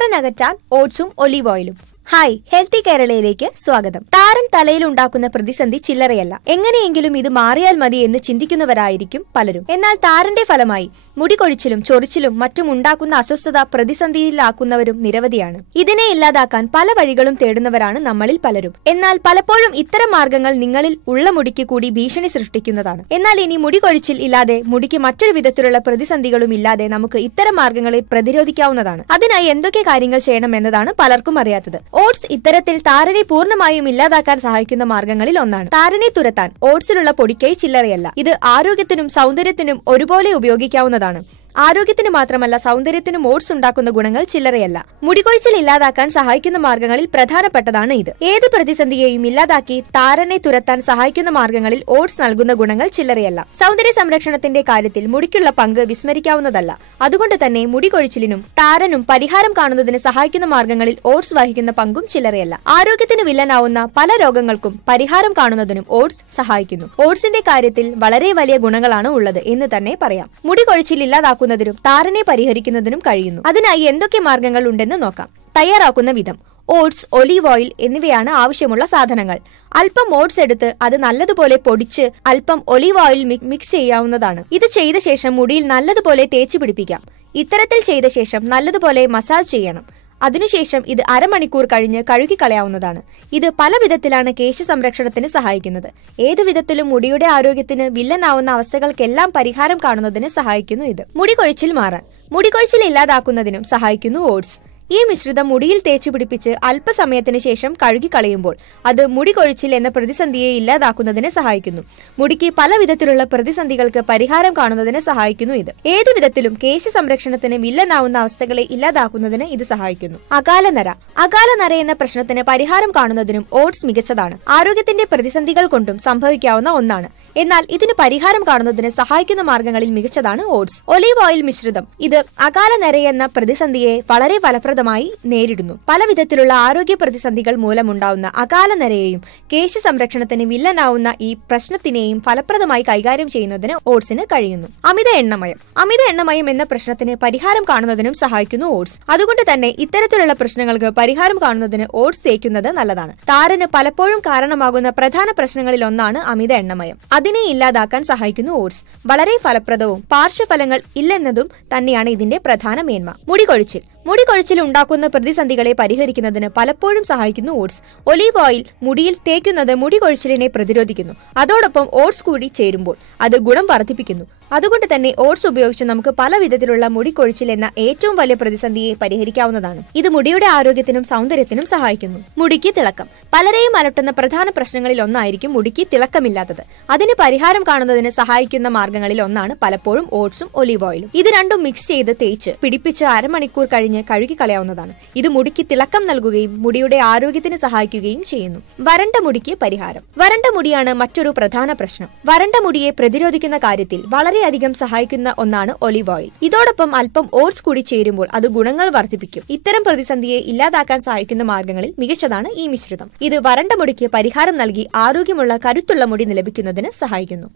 താരൻ അകറ്റാൻ ഓട്സും ഒലീവ് ഓയിലും. ഹായ്, ഹെൽത്തി കേരളയിലേക്ക് സ്വാഗതം. താരൻ തലയിൽ ഉണ്ടാക്കുന്ന പ്രതിസന്ധി ചില്ലറയല്ല. എങ്ങനെയെങ്കിലും ഇത് മാറിയാൽ മതി എന്ന് ചിന്തിക്കുന്നവരായിരിക്കും പലരും. എന്നാൽ താരന്റെ ഫലമായി മുടി കൊഴിച്ചിലും ചൊറിച്ചിലും മറ്റും ഉണ്ടാക്കുന്ന അസ്വസ്ഥത പ്രതിസന്ധിയിലാക്കുന്നവരും നിരവധിയാണ്. ഇതിനെ ഇല്ലാതാക്കാൻ പല വഴികളും തേടുന്നവരാണ് നമ്മളിൽ പലരും. എന്നാൽ പലപ്പോഴും ഇത്തരം മാർഗങ്ങൾ നിങ്ങളിൽ ഉള്ള മുടിക്ക് കൂടി ഭീഷണി സൃഷ്ടിക്കുന്നതാണ്. എന്നാൽ ഇനി മുടി കൊഴിച്ചിൽ ഇല്ലാതെ, മുടിക്ക് മറ്റൊരു വിധത്തിലുള്ള പ്രതിസന്ധികളും ഇല്ലാതെ നമുക്ക് ഇത്തരം മാർഗങ്ങളെ പ്രതിരോധിക്കാവുന്നതാണ്. അതിനായി എന്തൊക്കെ കാര്യങ്ങൾ ചെയ്യണം എന്നതാണ് പലർക്കും അറിയാത്തത്. ഓട്സ് ഇത്തരത്തിൽ താരനെ പൂർണ്ണമായും ഇല്ലാതാക്കാൻ സഹായിക്കുന്ന മാർഗങ്ങളിൽ ഒന്നാണ്. താരനെ തുരത്താൻ ഓട്സിലുള്ള പൊടിക്കൈ ചില്ലറയല്ല. ഇത് ആരോഗ്യത്തിനും സൗന്ദര്യത്തിനും ഒരുപോലെ ഉപയോഗിക്കാവുന്നതാണ്. ആരോഗ്യത്തിന് മാത്രമല്ല, സൗന്ദര്യത്തിനും ഓട്സ് ഉണ്ടാക്കുന്ന ഗുണങ്ങൾ ചില്ലറയല്ല. മുടികൊഴിച്ചിൽ ഇല്ലാതാക്കാൻ സഹായിക്കുന്ന മാർഗങ്ങളിൽ പ്രധാനപ്പെട്ടതാണ് ഇത്. ഏത് പ്രതിസന്ധിയെയും ഇല്ലാതാക്കി താരനെ തുരത്താൻ സഹായിക്കുന്ന മാർഗങ്ങളിൽ ഓട്സ് നൽകുന്ന ഗുണങ്ങൾ ചില്ലറയല്ല. സൗന്ദര്യ സംരക്ഷണത്തിന്റെ കാര്യത്തിൽ മുടിക്കുള്ള പങ്ക് വിസ്മരിക്കാവുന്നതല്ല. അതുകൊണ്ട് തന്നെ മുടികൊഴിച്ചിലിനും താരനും പരിഹാരം കാണുന്നതിന് സഹായിക്കുന്ന മാർഗങ്ങളിൽ ഓട്സ് വഹിക്കുന്ന പങ്കും ചില്ലറയല്ല. ആരോഗ്യത്തിന് വില്ലനാവുന്ന പല രോഗങ്ങൾക്കും പരിഹാരം കാണുന്നതിനും ഓട്സ് സഹായിക്കുന്നു. ഓട്സിന്റെ കാര്യത്തിൽ വളരെ വലിയ ഗുണങ്ങളാണ് ഉള്ളത് എന്ന് തന്നെ പറയാം. മുടികൊഴിച്ചിൽ ഇല്ലാതാക്കുന്നതിനും താരനെ പരിഹരിക്കുന്നതിനും കഴിയുന്നു. അതിനായി എന്തൊക്കെ മാർഗങ്ങൾ ഉണ്ടെന്ന് നോക്കാം. തയ്യാറാക്കുന്ന വിധം: ഓട്സ്, ഒലീവ് ഓയിൽ എന്നിവയാണ് ആവശ്യമുള്ള സാധനങ്ങൾ. അല്പം ഓട്സ് എടുത്ത് അത് നല്ലതുപോലെ പൊടിച്ച് അല്പം ഒലീവ് ഓയിൽ മിക്സ് ചെയ്യാവുന്നതാണ്. ഇത് ചെയ്ത ശേഷം മുടിയിൽ നല്ലതുപോലെ തേച്ച് പിടിപ്പിക്കാം. ഇത്തരത്തിൽ ചെയ്ത ശേഷം നല്ലതുപോലെ മസാജ് ചെയ്യണം. അതിനുശേഷം ഇത് അരമണിക്കൂർ കഴിഞ്ഞ് കഴുകിക്കളയാവുന്നതാണ്. ഇത് പല വിധത്തിലാണ് കേശ സംരക്ഷണത്തിന് സഹായിക്കുന്നത്. ഏതു വിധത്തിലും മുടിയുടെ ആരോഗ്യത്തിന് വില്ലനാവുന്ന അവസ്ഥകൾക്കെല്ലാം പരിഹാരം കാണുന്നതിന് സഹായിക്കുന്നു ഇത്. മുടികൊഴിച്ചിൽ മാറാൻ, മുടികൊഴിച്ചിൽ ഇല്ലാതാക്കുന്നതിനും സഹായിക്കുന്നു ഓട്സ്. ഈ മിശ്രിതം മുടിയിൽ തേച്ചു പിടിപ്പിച്ച് അല്പസമയത്തിന് ശേഷം കഴുകിക്കളയുമ്പോൾ അത് മുടികൊഴിച്ചിൽ എന്ന പ്രതിസന്ധിയെ ഇല്ലാതാക്കുന്നതിന് സഹായിക്കുന്നു. മുടിക്ക് പല വിധത്തിലുള്ള പ്രതിസന്ധികൾക്ക് പരിഹാരം കാണുന്നതിന് സഹായിക്കുന്നു ഇത്. ഏതു വിധത്തിലും കേശ സംരക്ഷണത്തിന് വില്ലനാവുന്ന അവസ്ഥകളെ ഇല്ലാതാക്കുന്നതിന് ഇത് സഹായിക്കുന്നു. അകാലനര, അകാലനര എന്ന പ്രശ്നത്തിന് പരിഹാരം കാണുന്നതിനും ഓട്സ് മികച്ചതാണ്. ആരോഗ്യത്തിന്റെ പ്രതിസന്ധികൾ കൊണ്ടും സംഭവിക്കാവുന്ന ഒന്നാണ്. എന്നാൽ ഇതിന് പരിഹാരം കാണുന്നതിന് സഹായിക്കുന്ന മാർഗങ്ങളിൽ മികച്ചതാണ് ഓട്സ്. ഒലീവ് ഓയിൽ മിശ്രിതം ഇത് അകാലനര എന്ന പ്രതിസന്ധിയെ വളരെ ഫലപ്രദമായി നേരിടുന്നു. പല വിധത്തിലുള്ള ആരോഗ്യ പ്രതിസന്ധികൾ മൂലമുണ്ടാവുന്ന അകാലനരയെയും കേശ സംരക്ഷണത്തിന് വില്ലനാവുന്ന ഈ പ്രശ്നത്തിനെയും ഫലപ്രദമായി കൈകാര്യം ചെയ്യുന്നതിന് ഓട്സിന് കഴിയുന്നു. അമിത എണ്ണമയം, അമിത എണ്ണമയം എന്ന പ്രശ്നത്തിന് പരിഹാരം കാണുന്നതിനും സഹായിക്കുന്നു ഓട്സ്. അതുകൊണ്ട് തന്നെ ഇത്തരത്തിലുള്ള പ്രശ്നങ്ങൾക്ക് പരിഹാരം കാണുന്നതിന് ഓട്സ് തേക്കുന്നത് നല്ലതാണ്. താരന് പലപ്പോഴും കാരണമാകുന്ന പ്രധാന പ്രശ്നങ്ങളിൽ ഒന്നാണ് അമിത എണ്ണമയം. അതിനെ ഇല്ലാതാക്കാൻ സഹായിക്കുന്നു ഓട്സ്. വളരെ ഫലപ്രദവും പാർശ്വഫലങ്ങൾ ഇല്ലെന്നതും തന്നെയാണ് ഇതിന്റെ പ്രധാന മേന്മ. മുടികൊഴിച്ചിൽ, മുടികൊഴിച്ചിൽ ഉണ്ടാക്കുന്ന പ്രതിസന്ധികളെ പരിഹരിക്കുന്നതിന് പലപ്പോഴും സഹായിക്കുന്നു ഓട്സ്. ഒലീവ് ഓയിൽ മുടിയിൽ തേക്കുന്നത് മുടികൊഴിച്ചിലിനെ പ്രതിരോധിക്കുന്നു. അതോടൊപ്പം ഓട്സ് കൂടി ചേരുമ്പോൾ അത് ഗുണം വർദ്ധിപ്പിക്കുന്നു. അതുകൊണ്ട് തന്നെ ഓട്സ് ഉപയോഗിച്ച് നമുക്ക് പല വിധത്തിലുള്ള മുടികൊഴിച്ചിൽ എന്ന ഏറ്റവും വലിയ പ്രതിസന്ധിയെ പരിഹരിക്കാവുന്നതാണ്. ഇത് മുടിയുടെ ആരോഗ്യത്തിനും സൗന്ദര്യത്തിനും സഹായിക്കുന്നു. മുടിക്ക് തിളക്കം, പലരെയും അലട്ടുന്ന പ്രധാന പ്രശ്നങ്ങളിൽ ഒന്നായിരിക്കും മുടിക്ക് തിളക്കമില്ലാത്തത്. അതിന് പരിഹാരം കാണുന്നതിന് സഹായിക്കുന്ന മാർഗങ്ങളിൽ ഒന്നാണ് പലപ്പോഴും ഓട്സും ഒലീവ് ഓയിലും. ഇത് രണ്ടും മിക്സ് ചെയ്ത് തേച്ച് പിടിപ്പിച്ച് അരമണിക്കൂർ കഴിഞ്ഞ് കഴുകിക്കളയാവുന്നതാണ്. ഇത് മുടിക്ക് തിളക്കം നൽകുകയും മുടിയുടെ ആരോഗ്യത്തിന് സഹായിക്കുകയും ചെയ്യുന്നു. വരണ്ട മുടിക്ക് പരിഹാരം, വരണ്ട മുടിയാണ് മറ്റൊരു പ്രധാന പ്രശ്നം. വരണ്ട മുടിയെ പ്രതിരോധിക്കുന്ന കാര്യത്തിൽ വളരെയധികം സഹായിക്കുന്ന ഒന്നാണ് ഒലീവ് ഓയിൽ. ഇതോടൊപ്പം അല്പം ഓട്സ് കൂടി ചേരുമ്പോൾ അത് ഗുണങ്ങൾ വർദ്ധിപ്പിക്കും. ഇത്തരം പ്രതിസന്ധിയെ ഇല്ലാതാക്കാൻ സഹായിക്കുന്ന മാർഗങ്ങളിൽ മികച്ചതാണ് ഈ മിശ്രിതം. ഇത് വരണ്ട മുടിക്ക് പരിഹാരം നൽകി ആരോഗ്യമുള്ള കരുത്തുള്ള മുടി ലഭിക്കുന്നതിന് സഹായിക്കുന്നു.